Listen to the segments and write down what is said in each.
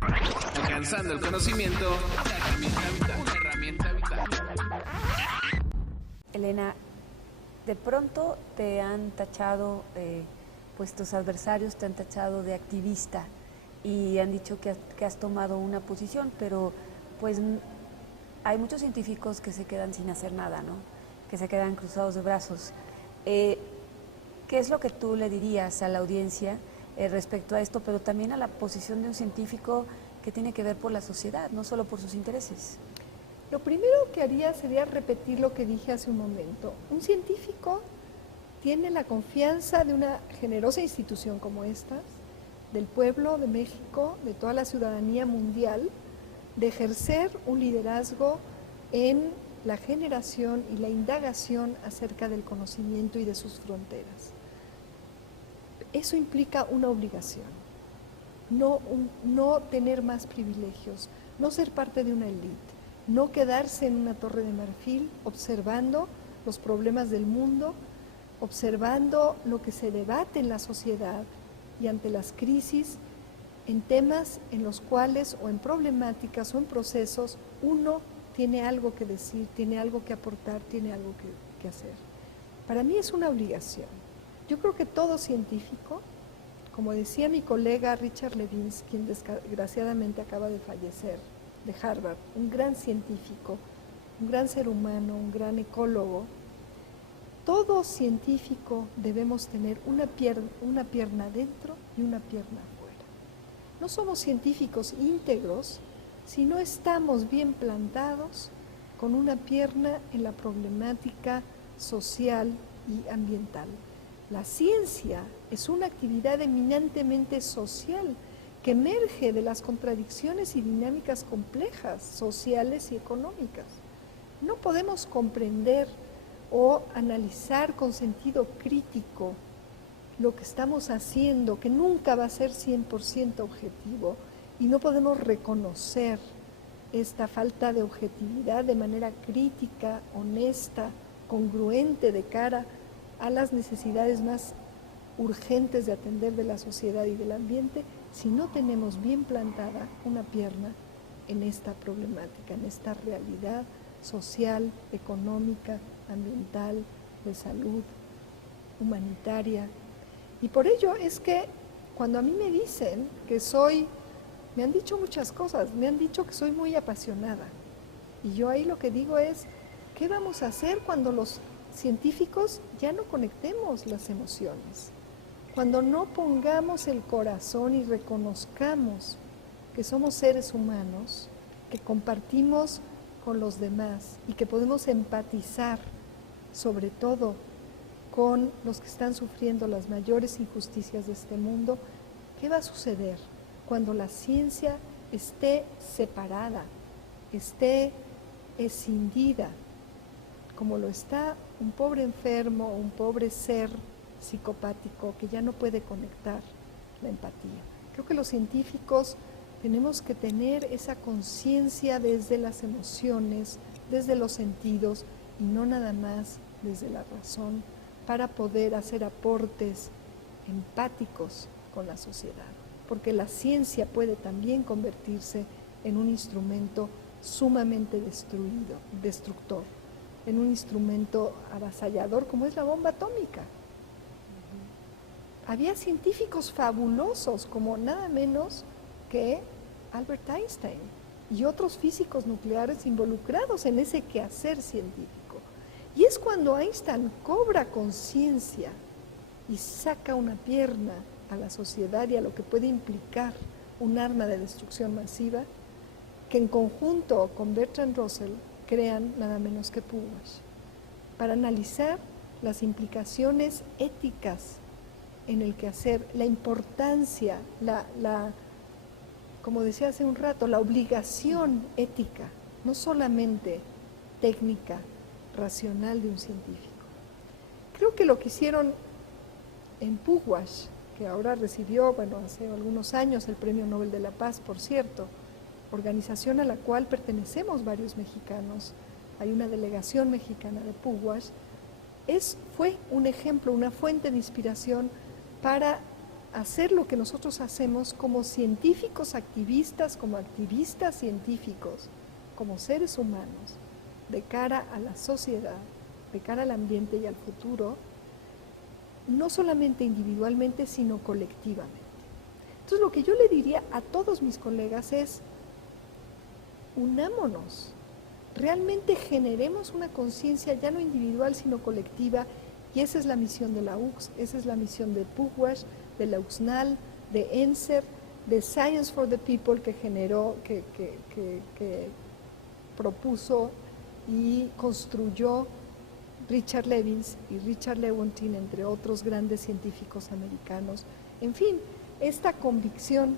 Alcanzando el conocimiento, una herramienta vital. Elena, de pronto te han tachado, pues tus adversarios te han tachado de activista y han dicho que has tomado una posición, pero pues hay muchos científicos que se quedan sin hacer nada, ¿no? Que se quedan cruzados de brazos. ¿Qué es lo que tú le dirías a la audiencia respecto a esto, pero también a la posición de un científico que tiene que ver por la sociedad, no solo por sus intereses? Lo primero que haría sería repetir lo que dije hace un momento. Un científico tiene la confianza de una generosa institución como esta, del pueblo de México, de toda la ciudadanía mundial, de ejercer un liderazgo en la generación y la indagación acerca del conocimiento y de sus fronteras. Eso implica una obligación, no tener más privilegios, no ser parte de una élite, no quedarse en una torre de marfil observando los problemas del mundo, observando lo que se debate en la sociedad y ante las crisis, en temas en los cuales o en problemáticas o en procesos uno tiene algo que decir, tiene algo que aportar, tiene algo que hacer. Para mí es una obligación. Yo creo que todo científico, como decía mi colega Richard Levins, quien desgraciadamente acaba de fallecer, de Harvard, un gran científico, un gran ser humano, un gran ecólogo, todo científico debemos tener una pierna dentro y una pierna afuera. No somos científicos íntegros si no estamos bien plantados con una pierna en la problemática social y ambiental. La ciencia es una actividad eminentemente social que emerge de las contradicciones y dinámicas complejas, sociales y económicas. No podemos comprender o analizar con sentido crítico lo que estamos haciendo, que nunca va a ser 100% objetivo, y no podemos reconocer esta falta de objetividad de manera crítica, honesta, congruente de cara a las necesidades más urgentes de atender de la sociedad y del ambiente, si no tenemos bien plantada una pierna en esta problemática, en esta realidad social, económica, ambiental, de salud, humanitaria. Y por ello es que cuando a mí me dicen que me han dicho muchas cosas, me han dicho que soy muy apasionada. Y yo ahí lo que digo es, ¿qué vamos a hacer cuando los científicos ya no conectemos las emociones? Cuando no pongamos el corazón y reconozcamos que somos seres humanos, que compartimos con los demás y que podemos empatizar sobre todo con los que están sufriendo las mayores injusticias de este mundo, ¿qué va a suceder cuando la ciencia esté separada, esté escindida, como lo está un pobre enfermo, un pobre ser psicopático que ya no puede conectar la empatía? Creo que los científicos tenemos que tener esa conciencia desde las emociones, desde los sentidos y no nada más desde la razón, para poder hacer aportes empáticos con la sociedad, porque la ciencia puede también convertirse en un instrumento sumamente destructor, en un instrumento avasallador como es la bomba atómica. Había científicos fabulosos como nada menos que Albert Einstein y otros físicos nucleares involucrados en ese quehacer científico. Y es cuando Einstein cobra conciencia y saca una pierna a la sociedad y a lo que puede implicar un arma de destrucción masiva, que en conjunto con Bertrand Russell crean nada menos que PUASH, para analizar las implicaciones éticas en el quehacer, la importancia, como decía hace un rato, la obligación ética, no solamente técnica, racional de un científico. Creo que lo que hicieron en PUASH, que ahora recibió, hace algunos años el Premio Nobel de la Paz, por cierto, organización a la cual pertenecemos varios mexicanos, hay una delegación mexicana de PUASH, fue un ejemplo, una fuente de inspiración para hacer lo que nosotros hacemos como científicos activistas, como activistas científicos, como seres humanos, de cara a la sociedad, de cara al ambiente y al futuro, no solamente individualmente, sino colectivamente. Entonces, lo que yo le diría a todos mis colegas es, unámonos, realmente generemos una conciencia ya no individual, sino colectiva, y esa es la misión de la UCS, esa es la misión de PUGWASH, de la UXNAL, de ENSER, de Science for the People, que generó, que propuso y construyó Richard Levins y Richard Lewontin, entre otros grandes científicos americanos. En fin, esta convicción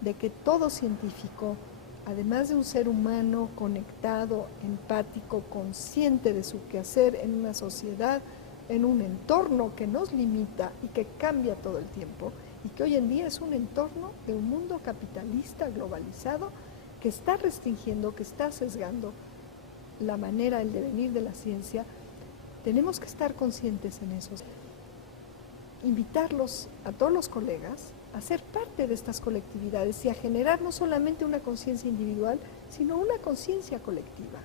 de que todo científico, además de un ser humano conectado, empático, consciente de su quehacer en una sociedad, en un entorno que nos limita y que cambia todo el tiempo, y que hoy en día es un entorno de un mundo capitalista globalizado que está restringiendo, que está sesgando la manera, el devenir de la ciencia. Tenemos que estar conscientes en eso. Invitarlos a todos los colegas a ser parte de estas colectividades y a generar no solamente una conciencia individual, sino una conciencia colectiva.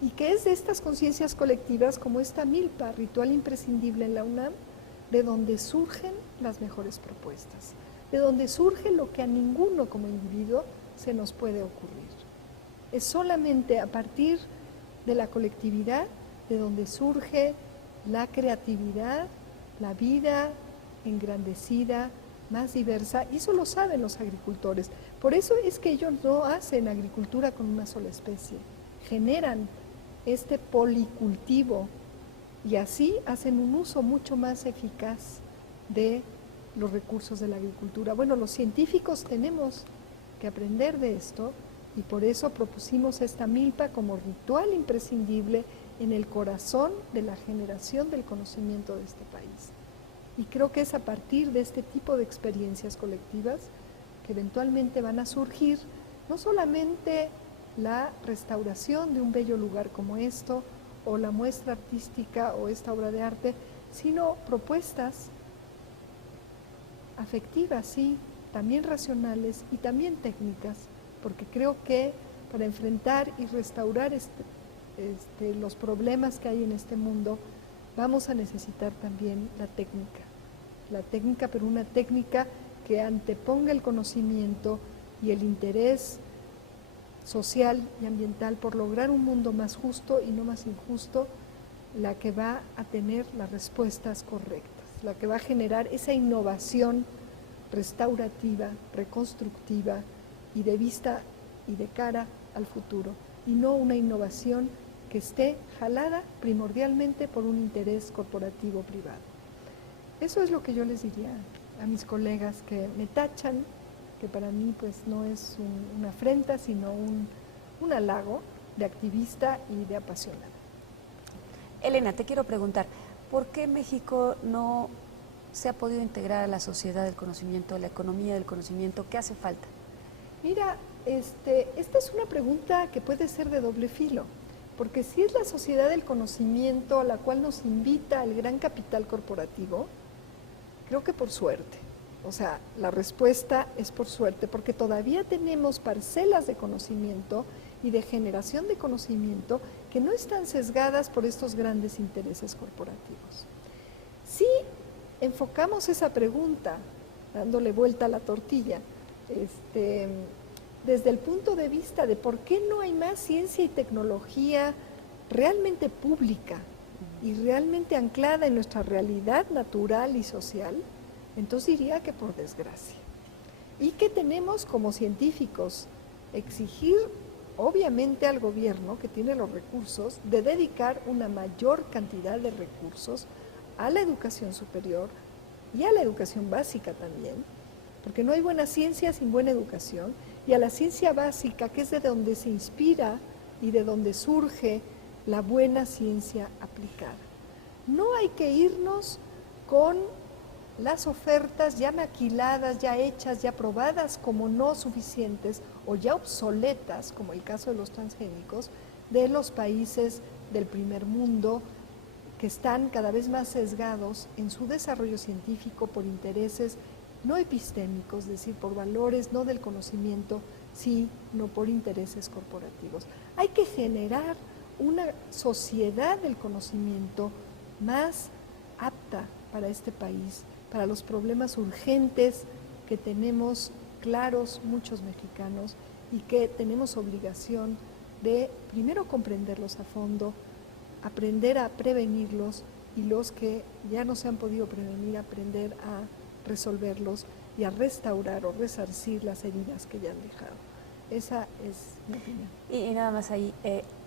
Y que es de estas conciencias colectivas, como esta milpa, ritual imprescindible en la UNAM, de donde surgen las mejores propuestas, de donde surge lo que a ninguno como individuo se nos puede ocurrir. Es solamente a partir de la colectividad de donde surge la creatividad, la vida engrandecida, más diversa, y eso lo saben los agricultores. Por eso es que ellos no hacen agricultura con una sola especie, generan este policultivo y así hacen un uso mucho más eficaz de los recursos de la agricultura. Bueno, los científicos tenemos que aprender de esto y por eso propusimos esta milpa como ritual imprescindible en el corazón de la generación del conocimiento de este país. Y creo que es a partir de este tipo de experiencias colectivas que eventualmente van a surgir no solamente la restauración de un bello lugar como esto, o la muestra artística o esta obra de arte, sino propuestas afectivas, sí, también racionales y también técnicas, porque creo que para enfrentar y restaurar los problemas que hay en este mundo, vamos a necesitar también la técnica, pero una técnica que anteponga el conocimiento y el interés social y ambiental por lograr un mundo más justo y no más injusto, la que va a tener las respuestas correctas, la que va a generar esa innovación restaurativa, reconstructiva y de vista y de cara al futuro, y no una innovación que esté jalada primordialmente por un interés corporativo privado. Eso es lo que yo les diría a mis colegas que me tachan, que para mí pues no es una afrenta, sino un halago de activista y de apasionada. Elena, te quiero preguntar, ¿por qué México no se ha podido integrar a la sociedad del conocimiento, a la economía del conocimiento? ¿Qué hace falta? Mira, esta es una pregunta que puede ser de doble filo, porque si es la sociedad del conocimiento a la cual nos invita el gran capital corporativo, creo que por suerte. O sea, la respuesta es por suerte, porque todavía tenemos parcelas de conocimiento y de generación de conocimiento que no están sesgadas por estos grandes intereses corporativos. Si enfocamos esa pregunta, dándole vuelta a la tortilla, desde el punto de vista de por qué no hay más ciencia y tecnología realmente pública y realmente anclada en nuestra realidad natural y social, entonces diría que por desgracia. Y que tenemos como científicos exigir obviamente al gobierno que tiene los recursos de dedicar una mayor cantidad de recursos a la educación superior y a la educación básica también, porque no hay buena ciencia sin buena educación, y a la ciencia básica, que es de donde se inspira y de donde surge la buena ciencia aplicada. No hay que irnos con las ofertas ya maquiladas, ya hechas, ya probadas como no suficientes o ya obsoletas, como el caso de los transgénicos, de los países del primer mundo, que están cada vez más sesgados en su desarrollo científico por intereses no epistémicos, es decir, por valores no del conocimiento, sino por intereses corporativos. Hay que generar una sociedad del conocimiento más apta para este país, para los problemas urgentes que tenemos claros muchos mexicanos y que tenemos obligación de primero comprenderlos a fondo, aprender a prevenirlos y los que ya no se han podido prevenir, aprender a resolverlos y a restaurar o resarcir las heridas que ya han dejado. Esa es mi opinión. Y nada más ahí,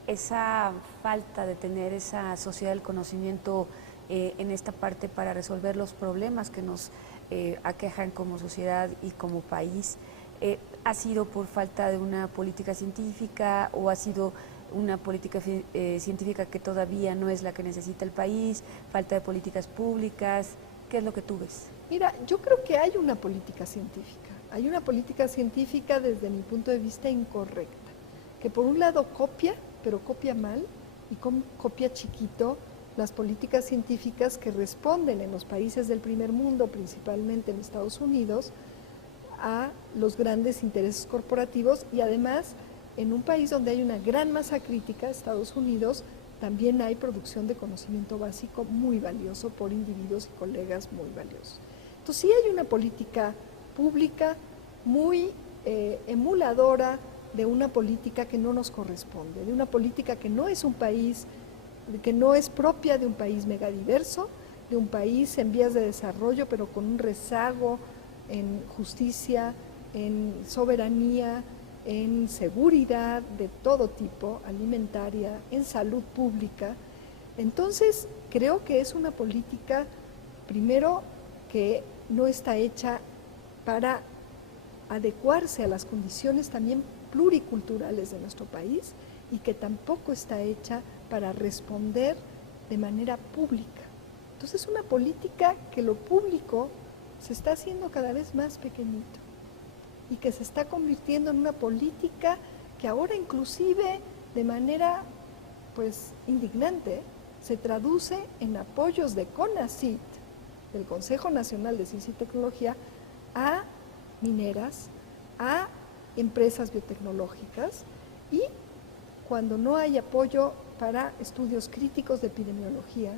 esa falta de tener esa sociedad del conocimiento en esta parte para resolver los problemas que nos aquejan como sociedad y como país, ¿ha sido por falta de una política científica o ha sido una política científica que todavía no es la que necesita el país, falta de políticas públicas? ¿Qué es lo que tú ves? Mira, yo creo que hay una política científica. Hay una política científica desde mi punto de vista incorrecta, que por un lado copia, pero copia mal y copia chiquito las políticas científicas que responden en los países del primer mundo, principalmente en Estados Unidos, a los grandes intereses corporativos y además en un país donde hay una gran masa crítica, Estados Unidos, también hay producción de conocimiento básico muy valioso por individuos y colegas muy valiosos. Entonces sí hay una política pública muy emuladora de una política que no nos corresponde, de una política que no es un país, que no es propia de un país megadiverso, de un país en vías de desarrollo, pero con un rezago en justicia, en soberanía, en seguridad de todo tipo, alimentaria, en salud pública. Entonces, creo que es una política, primero, que no está hecha para adecuarse a las condiciones también pluriculturales de nuestro país y que tampoco está hecha para responder de manera pública. Entonces, es una política que lo público se está haciendo cada vez más pequeñito y que se está convirtiendo en una política que ahora inclusive de manera pues indignante se traduce en apoyos de CONACYT, del Consejo Nacional de Ciencia y Tecnología, a mineras, a empresas biotecnológicas y cuando no hay apoyo para estudios críticos de epidemiología.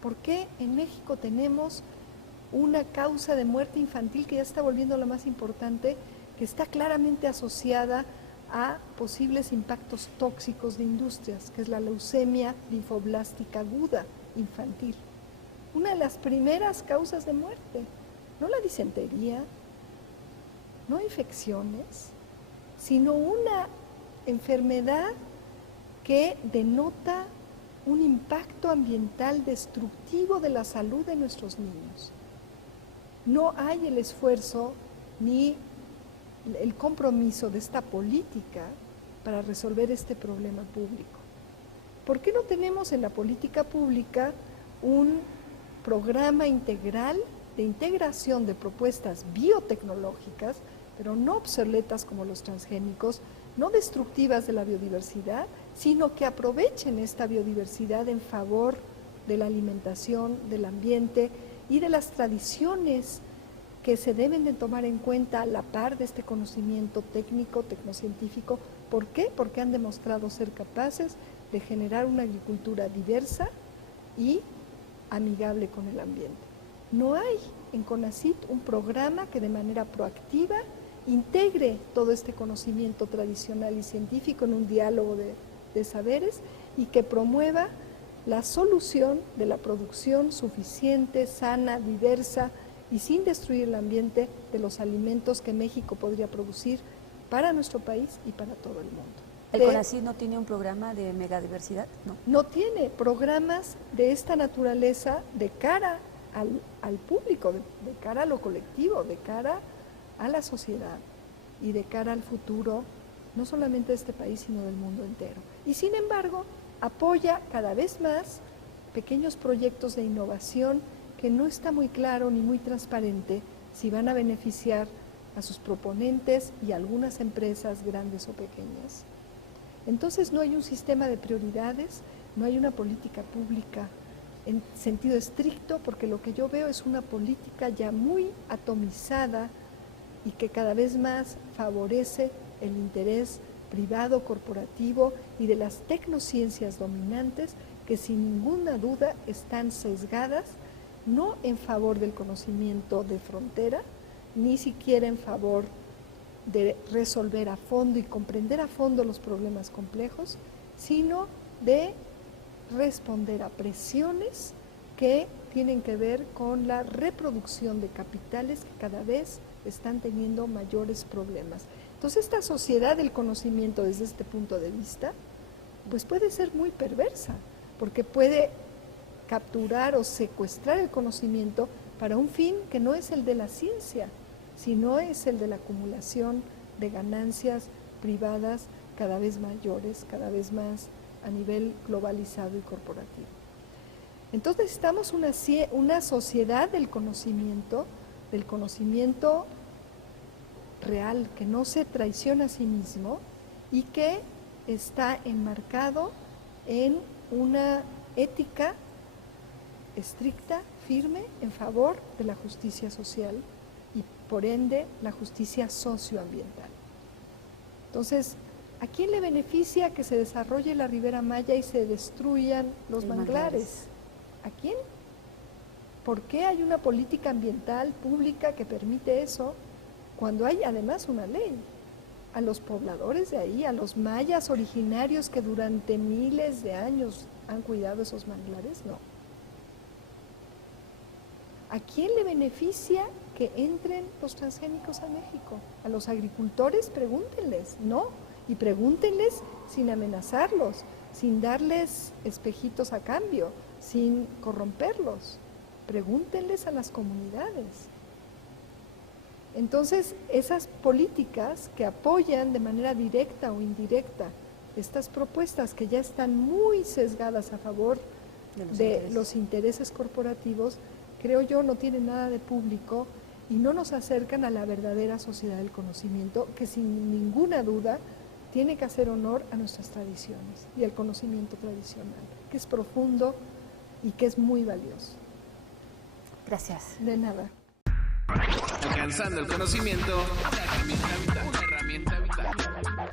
¿Por qué en México tenemos una causa de muerte infantil que ya está volviendo la más importante, que está claramente asociada a posibles impactos tóxicos de industrias, que es la leucemia linfoblástica aguda infantil? Una de las primeras causas de muerte, no la disentería, no infecciones, sino una enfermedad que denota un impacto ambiental destructivo de la salud de nuestros niños. No hay el esfuerzo ni el compromiso de esta política para resolver este problema público. ¿Por qué no tenemos en la política pública un programa integral de integración de propuestas biotecnológicas, pero no obsoletas como los transgénicos, no destructivas de la biodiversidad, sino que aprovechen esta biodiversidad en favor de la alimentación, del ambiente y de las tradiciones que se deben de tomar en cuenta a la par de este conocimiento técnico, tecnocientífico? ¿Por qué? Porque han demostrado ser capaces de generar una agricultura diversa y amigable con el ambiente. No hay en CONACYT un programa que de manera proactiva integre todo este conocimiento tradicional y científico en un diálogo de saberes y que promueva la solución de la producción suficiente, sana, diversa y sin destruir el ambiente de los alimentos que México podría producir para nuestro país y para todo el mundo. ¿El CONACYT no tiene un programa de megadiversidad? No. No tiene programas de esta naturaleza de cara al público, de cara a lo colectivo, de cara a la sociedad y de cara al futuro, no solamente de este país, sino del mundo entero. Y sin embargo, apoya cada vez más pequeños proyectos de innovación que no está muy claro ni muy transparente si van a beneficiar a sus proponentes y a algunas empresas grandes o pequeñas. Entonces no hay un sistema de prioridades, no hay una política pública en sentido estricto, porque lo que yo veo es una política ya muy atomizada y que cada vez más favorece el interés privado, corporativo y de las tecnociencias dominantes que sin ninguna duda están sesgadas, no en favor del conocimiento de frontera, ni siquiera en favor de resolver a fondo y comprender a fondo los problemas complejos, sino de responder a presiones que tienen que ver con la reproducción de capitales que cada vez están teniendo mayores problemas. Entonces, esta sociedad del conocimiento desde este punto de vista, pues puede ser muy perversa, porque puede capturar o secuestrar el conocimiento para un fin que no es el de la ciencia, sino es el de la acumulación de ganancias privadas cada vez mayores, cada vez más a nivel globalizado y corporativo. Entonces necesitamos una sociedad del conocimiento real, que no se traiciona a sí mismo y que está enmarcado en una ética estricta, firme, en favor de la justicia social y por ende la justicia socioambiental. Entonces, ¿a quién le beneficia que se desarrolle la Ribera Maya y se destruyan los manglares? ¿A quién? ¿Por qué hay una política ambiental pública que permite eso cuando hay además una ley? A los pobladores de ahí, a los mayas originarios que durante miles de años han cuidado esos manglares, no. ¿A quién le beneficia que entren los transgénicos a México? A los agricultores, pregúntenles, no, y pregúntenles sin amenazarlos, sin darles espejitos a cambio, sin corromperlos. Pregúntenles a las comunidades. Entonces, esas políticas que apoyan de manera directa o indirecta estas propuestas que ya están muy sesgadas a favor de los intereses corporativos, creo yo no tienen nada de público y no nos acercan a la verdadera sociedad del conocimiento, que sin ninguna duda tiene que hacer honor a nuestras tradiciones y al conocimiento tradicional, que es profundo y que es muy valioso. Gracias. De nada. Alcanzando el conocimiento, una herramienta vital.